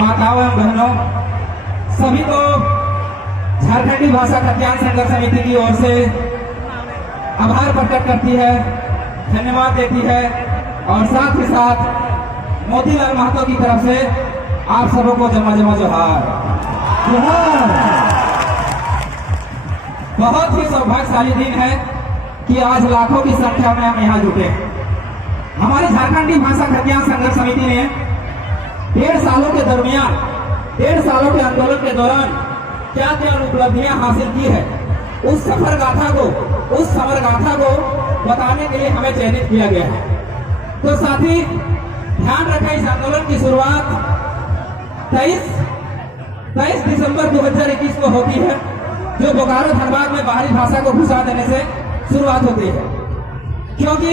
माताओं एवं बहनों, सभी को झारखंडी भाषा कल्याण संघर्ष समिति की ओर से आभार प्रकट करती है, धन्यवाद देती है और साथ ही साथ मोतीलाल महतो की तरफ से आप सबको जमा जमा जोहार। बहुत ही सौभाग्यशाली दिन है कि आज लाखों की संख्या में हम यहाँ जुटे। हमारी झारखंडी भाषा कल्याण संघर्ष समिति ने 1.5 सालों के दरमियान, 1.5 सालों के आंदोलन के दौरान क्या क्या उपलब्धियां हासिल की है, उस सफर गाथा को, उस समर गाथा को बताने के लिए हमें चयनित किया गया है। तो साथी ध्यान रखें, इस आंदोलन की शुरुआत 23 दिसंबर 2021 को होती है, जो बोकारो धनबाद में बाहरी भाषा को घुसा देने से शुरुआत होती है। क्योंकि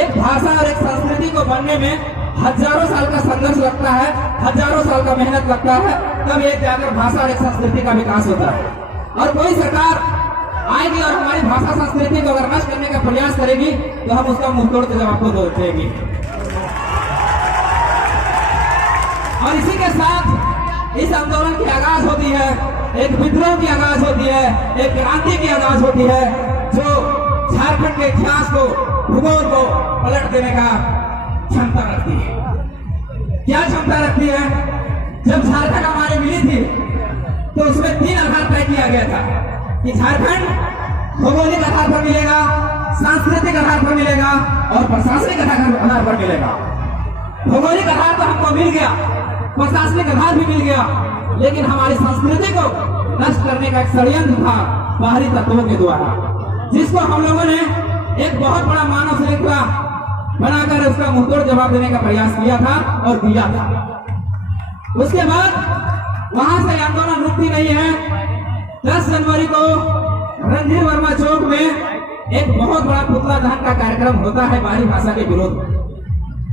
एक भाषा और एक संस्कृति को बनने में हजारों साल का संघर्ष लगता है, हजारों साल का मेहनत लगता है, तब एक जाकर भाषा और एक संस्कृति का विकास होता है। और कोई सरकार आएगी और हमारी भाषा संस्कृति को अगर नष्ट करने का प्रयास करेगी तो हम उसका मुंहतोड़ के जवाब को देंगे। और इसी के साथ इस आंदोलन की आगाज होती है, एक विद्रोह की आगाज होती है, एक क्रांति की आगाज होती है, जो झारखंड के इतिहास को, भूगोल को पलट देने का क्षमता रखती है। क्या क्षमता रखती है? जब झारखंड हमारी मिली थी तो उसमें 3 आधार तय किया गया था कि झारखंड भौगोलिक आधार पर मिलेगा, सांस्कृतिक आधार पर मिलेगा और प्रशासनिक आधार पर मिलेगा। भौगोलिक आधार तो हमको मिल गया, प्रशासनिक आधार भी मिल गया, लेकिन हमारी संस्कृति को नष्ट करने का एक षड्यंत्र था बाहरी तत्वों के द्वारा, जिसको हम लोगों ने एक बहुत बड़ा मानव श्रृंखला बनाकर उसका मुंहतोड़ जवाब देने का प्रयास किया था और दिया था। उसके बाद वहां से आंदोलन रुकती नहीं है। 10 जनवरी को रणधीर वर्मा चौक में एक बहुत बड़ा पुतला दहन का कार्यक्रम होता है बाहरी भाषा के विरोध में।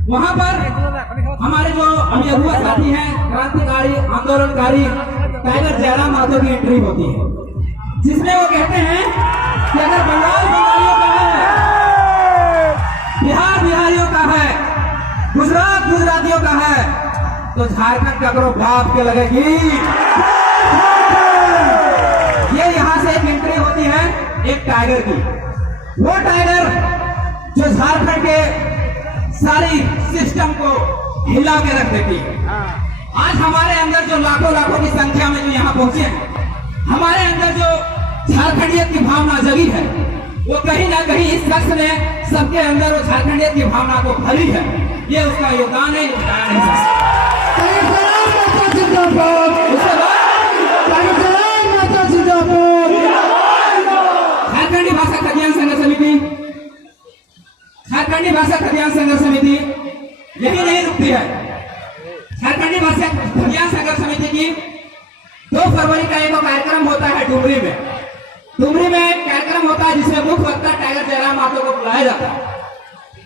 वहां पर हमारे जो अभियुक्त साथी हैं, क्रांतिकारी, आंदोलनकारी टाइगर जयराम महतो की एंट्री होती है, जिसमें वो कहते हैं कि अगर बंगाल बंगालियों का है, बिहार बिहारियों का है, गुजरात गुजरातियों का है, तो झारखंड का करो बाप के लगेगी। ये यहाँ से एक एंट्री होती है एक टाइगर की, वो टाइगर जो झारखंड के सारी सिस्टम को हिला के रख देती है। आज हमारे अंदर जो लाखों की संख्या में जो यहाँ पहुंचे हैं, हमारे अंदर जो झारखंडियत की भावना जगी है, वो कहीं ना कहीं इस शख्स ने सबके अंदर वो झारखंडियत की भावना को भरी है। ये उसका योगदान है, झारखंडी भाषा कल्याण संघर्ष समिति, झारखंडी भाषा कल्याण संघर्ष समिति यही नहीं रुकती है। झारखंडी भाषा कल्याण संघर्ष समिति की 2 फरवरी का एक कार्यक्रम होता है डुमरी में। डुमरी में एक कार्यक्रम होता है जिसमें मुख्य वक्ता टाइगर जयराम महतो को बुलाया जाता है।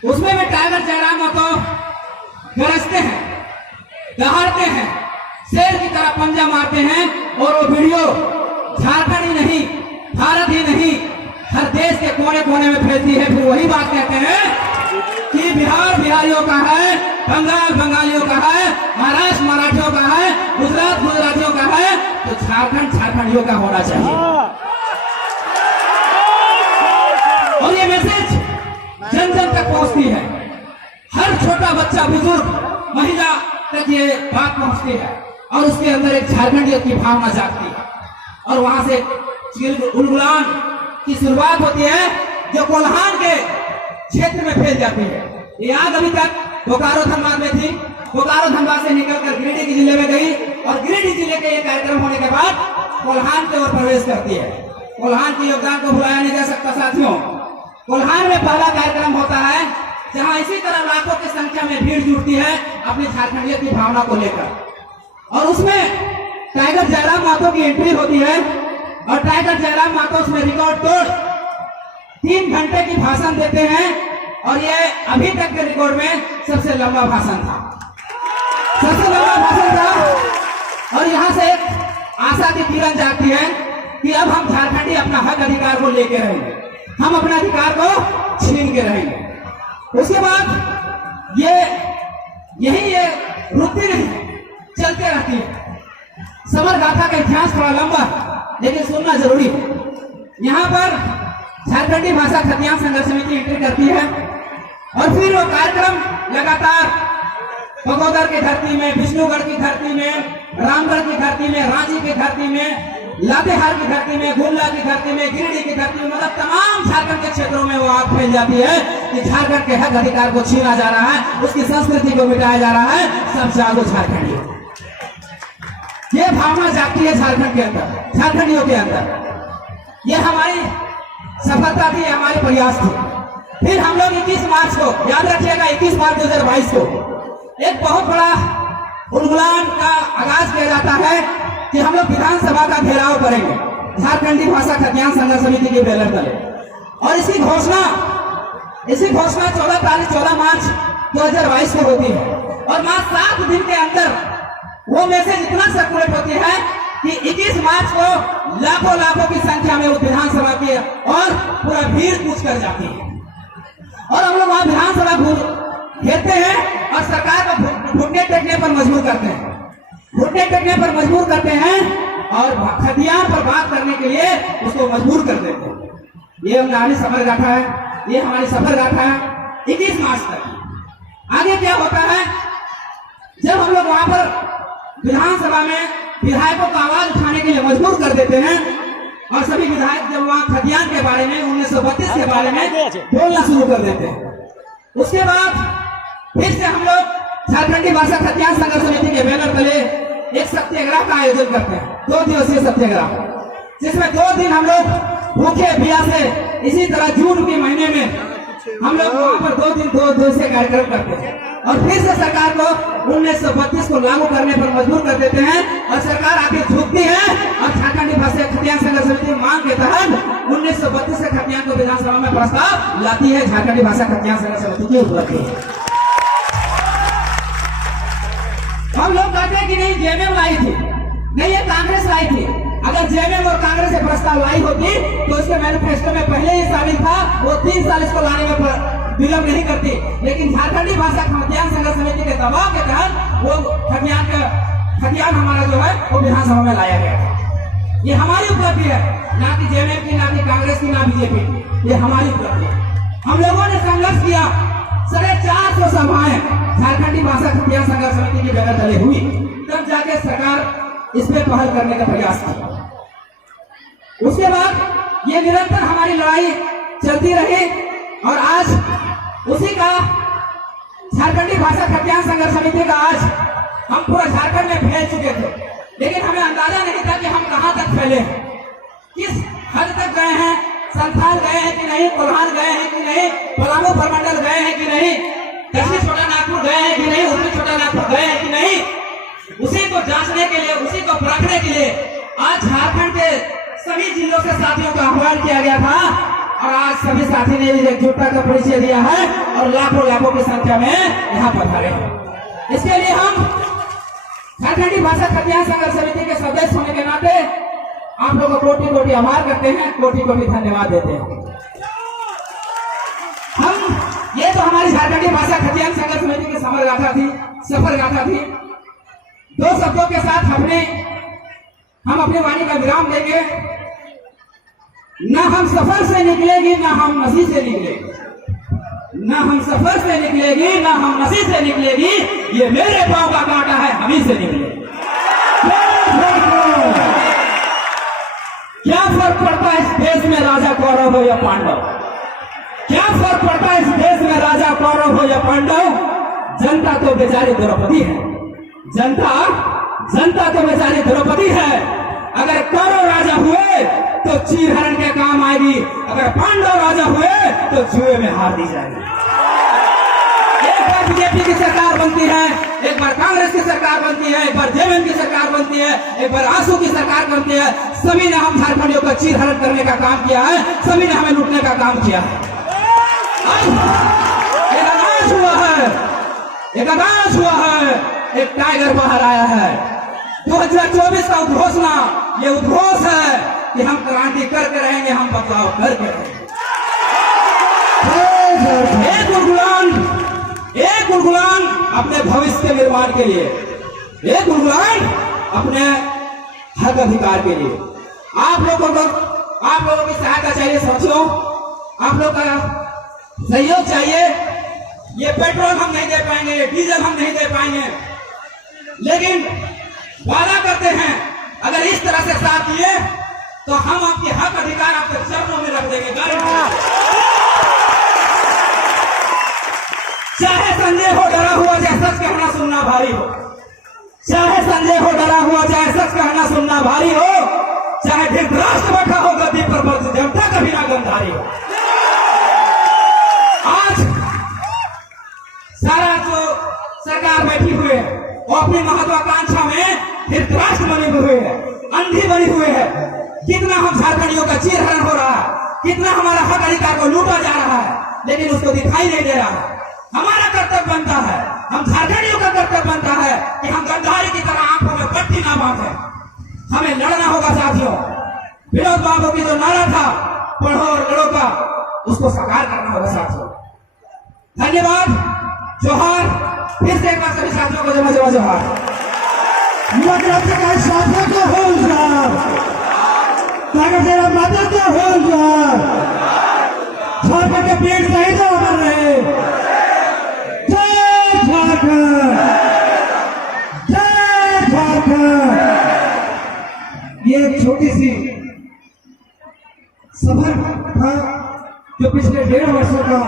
उसमें भी टाइगर जयराम महतो गरजते हैं, दहाड़ते हैं, शेर की तरह पंजा मारते हैं और वो वीडियो झारखंड ही नहीं, भारत ही नहीं, हर देश के कोने कोने में फैलती है। फिर वही बात कहते हैं कि बिहार बिहारियों का है, बंगाल बंगालियों का है, महाराष्ट्र मराठियों का है, गुजरात गुजरातियों का है, तो झारखंड झारखंडियों का होना चाहिए। और ये मैसेज जन जन तक पहुंचती है, हर छोटा बच्चा, बुजुर्ग, महिला तक ये बात पहुंचती है और उसके अंदर एक झारखंडियत की भावना जागती है। और वहां से उलगुलान की शुरुआत होती है जो कोल्हान के क्षेत्र में फैल जाती है। ये आग अभी तक बोकारो धनबाद में थी, बोकारो धनबाद से निकलकर गिरिडीह जिले में गई और गिरिडीह जिले के ये कार्यक्रम होने के बाद कोल्हान की ओर प्रवेश करती है। कोल्हान के योगदान को भुलाया नहीं जा सकता साथियों। कोल्हान में पहला कार्यक्रम होता है जहां इसी तरह लाखों की संख्या में भीड़ जुटती है अपनी झारखंडियत की भावना को लेकर, और उसमें टाइगर जयराम महतो की एंट्री होती है। और टाइगर जयराम महतो उसमें रिकॉर्ड तोड़ 3 घंटे की भाषण देते हैं और ये अभी तक के रिकॉर्ड में सबसे लंबा भाषण था, सबसे लंबा भाषण था। और यहाँ से एक आशा की किरण जाती है कि अब हम झारखंडी अपना हक अधिकार को लेके रहेंगे, हम अपने अधिकार को छीन के रहेंगे। उसके बाद ये रुकती नहीं, चलते रहती समर गाथा का इतिहास थोड़ा लंबा लेकिन सुनना जरूरी है। यहाँ पर झारखंडी भाषा खतियान संघर्ष समिति एंट्री करती है और फिर वो कार्यक्रम लगातार बगोदर की धरती में, विष्णुगढ़ की धरती में, रामगढ़ की धरती में, रांची की धरती में, लातेहार की धरती में, गुमला की धरती में, गिरिडीह की धरती में, मतलब तमाम झारखंड के क्षेत्रों में वो आग फैल जाती है कि झारखंड के हक अधिकार को छीना जा रहा है, उसकी संस्कृति को मिटाया जा रहा है। सब जागो झारखंडी, ये भावना जागती है झारखंड के अंदर, झारखंडियों के अंदर। ये हमारी सफलता थी, हमारे प्रयास थे। फिर हम लोग 21 मार्च को, याद रखिएगा 21 मार्च 2022 को एक बहुत बड़ा उन्मूलन का आगाज किया जाता है कि हम लोग विधानसभा का घेराव करेंगे झारखंडी भाषा खतियान संघर्ष समिति के बैनर तले। और इसी घोषणा 14 मार्च 2022 को होती है और मात्र 7 दिन के अंदर वो मैसेज इतना सर्कुलेट होती है कि 21 मार्च को लाखों की संख्या में वो विधानसभा की और पूरा भीड़ कूच कर जाती है और हम लोग वहां विधानसभा घेरते हैं और सरकार को घुटने टेकने पर मजबूर करते हैं, घुटने टेकने पर मजबूर करते हैं और खतियान पर बात करने के लिए उसको मजबूर कर देते हैं। ये हमारी सफर गाथा है, ये हमारी सफर गाथा है 21 मार्च तक। आगे क्या होता है, जब हम लोग वहां पर विधानसभा में विधायकों को आवाज उठाने के लिए मजबूर कर देते हैं और सभी विधायक जब वहां खतियान के बारे में 1932 के बारे में बोलना शुरू कर देते हैं, उसके बाद फिर से हम लोग झारखंडी भाषा खतियान संघर्ष समिति के बैनर तले एक सत्याग्रह का आयोजन करते हैं, 2 दिवसीय सत्याग्रह, जिसमें 2 दिन हम लोग भूखे प्यासे इसी तरह जून के महीने में हम लोग वहां पर 2 दिन 2 दिवसीय कार्यक्रम करते हैं और फिर से सरकार को 1932 को लागू करने पर मजबूर कर देते हैं और सरकार आखिर झुकती है और झारखंडी भाषा खतियान संघर्ष समिति मांग के तहत 1932 से खतियान को विधानसभा में प्रस्ताव लाती है। झारखंडी भाषा खतियान संघर्ष समिति की उपलब्धि है। हम लोग कहते हैं कि नहीं जेएमएम लाई थी, नहीं ये कांग्रेस लाई थी। अगर जेएमएम और कांग्रेस से प्रस्ताव लाई होती तो उसके मैनिफेस्टो में पहले ही शामिल था, वो 3 साल इसको लाने में विलंब नहीं करती। लेकिन झारखंडी भाषा खतियान संघर्ष समिति के दबाव के तहत वो खतियान हमारा जो है वो विधानसभा में लाया गया था। ये हमारी उपलब्धि है, ना कि जेएमएम की, ना कि कांग्रेस की, ना बीजेपी की, ये हमारी उपलब्धि है। हम लोगों ने संघर्ष किया, 450 सभाएं झारखंडी भाषा खतियान संघर्ष समिति की बैनर तले हुई, तब जाके सरकार इस पे पहल करने का प्रयास किया। उसके बाद ये निरंतर हमारी लड़ाई चलती रही और आज उसी का झारखंडी भाषा खतियान संघर्ष समिति का आज हम पूरा झारखंड में फैल चुके थे, लेकिन हमें अंदाजा नहीं था कि हम कहां तक फैले हैं, किस हद तक गए हैं। संथाल गए हैं कि नहीं, कोल्हान गए हैं कि नहीं, पलामू प्रमंडल गए हैं कि नहीं, दक्षिण छोटा नागपुर गए हैं कि नहीं, उत्तरी छोटा नागपुर गए हैं कि नहीं, उसी को जांचने के लिए, उसी को परखने के लिए आज झारखंड के सभी जिलों से साथियों का आह्वान किया गया था और आज सभी साथी ने एकजुटता का परिचय दिया है और लाखों की संख्या में यहाँ पधारे हैं। इसके लिए हम झारखंडी भाषा खतियान संघर्ष समिति के सदस्य होने के नाते आप लोगों को कोटि आभार करते हैं, कोटि धन्यवाद देते हैं। हम ये तो हमारी झारखंडी भाषा खतियान संघर्ष समिति की सफर गाथा थी। 2 शब्दों के साथ हम अपनी वाणी का विराम देंगे। न हम सफर से निकलेगी, न हम नसी से निकलेगी, न हम सफर से निकलेगी, न हम नसी से निकलेगी, ये मेरे पांव का कांटा है, हम ही से निकलेगी। क्या फर्क पड़ता है इस देश में राजा कौरव हो या पांडव? क्या फर्क पड़ता है इस देश में राजा कौरव हो या पांडव? जनता तो बेचारी द्रौपदी है, जनता तो बेचारी द्रौपदी है। अगर कौरव राजा हुए तो चीरहरण के काम आएगी, अगर पांडव राजा हुए तो जुए में हार दी जाएगी। एक बार बीजेपी की सरकार बनती है, एक बार कांग्रेस की सरकार बनती है, एक बार जेएमएम की सरकार बनती है, एक बार आंसू की सरकार बनती है, सभी ने हम झारखंडियों का चीरहरण करने का काम किया है, सभी ने हमें लूटने का काम किया है। एक आगाज हुआ है, एक टाइगर बाहर आया है। 2024 का उद्घोषणा, ये उद्घोष है कि हम क्रांति करके रहेंगे, हम बदलाव करके रहेंगे। एक गुलगुलान अपने भविष्य के निर्माण के लिए, एक गुलगुलान अपने हक अधिकार के लिए। आप लोगों की सहायता चाहिए साथियों, आप लोग का सहयोग चाहिए। ये पेट्रोल हम नहीं दे पाएंगे, डीजल हम नहीं दे पाएंगे, लेकिन वादा करते हैं अगर इस तरह से साथ दिए तो हम आपके हक अधिकार आपके चरणों में रख देंगे। चाहे संजय हो डरा हुआ, चाहे सच कहना सुनना भारी हो, चाहे संजय हो डरा हुआ, चाहे सच कहना सुनना भारी हो, चाहे धृतराष्ट्र बैठा हो गद्दी पर, बल देवता कभी ना गंधारी हो। आज सारा जो सरकार बैठी हुई है वो अपनी महत्वाकांक्षा में धृतराष्ट्र बने हुए है, अंधी बनी हुए है। कितना हम झारखंडियों का चीरहरण हो रहा है, कितना हमारा हक अधिकार को लूटा जा रहा है, लेकिन उसको दिखाई नहीं दे रहा है। हमारा कर्तव्य बनता है, हम झारखंडियों का कर्तव्य बनता है कि हम गद्दारी की तरह आंखों में पट्टी ना बांधे। हमें लड़ना होगा साथियों। विनोद बाबू की जो नारा था पढ़ो और लड़ो का, उसको साकार करना होगा साथियों। धन्यवाद, जोहार। फिर से एक बार सभी साथियों को जमा जोहार। साथियों को होशियार, माता को होशियार, झारखंड के पेड़ शहीद अमर रहे। जय झारखंड, जय झारखंड। ये एक छोटी सी सफर था जो पिछले 1.5 वर्षों का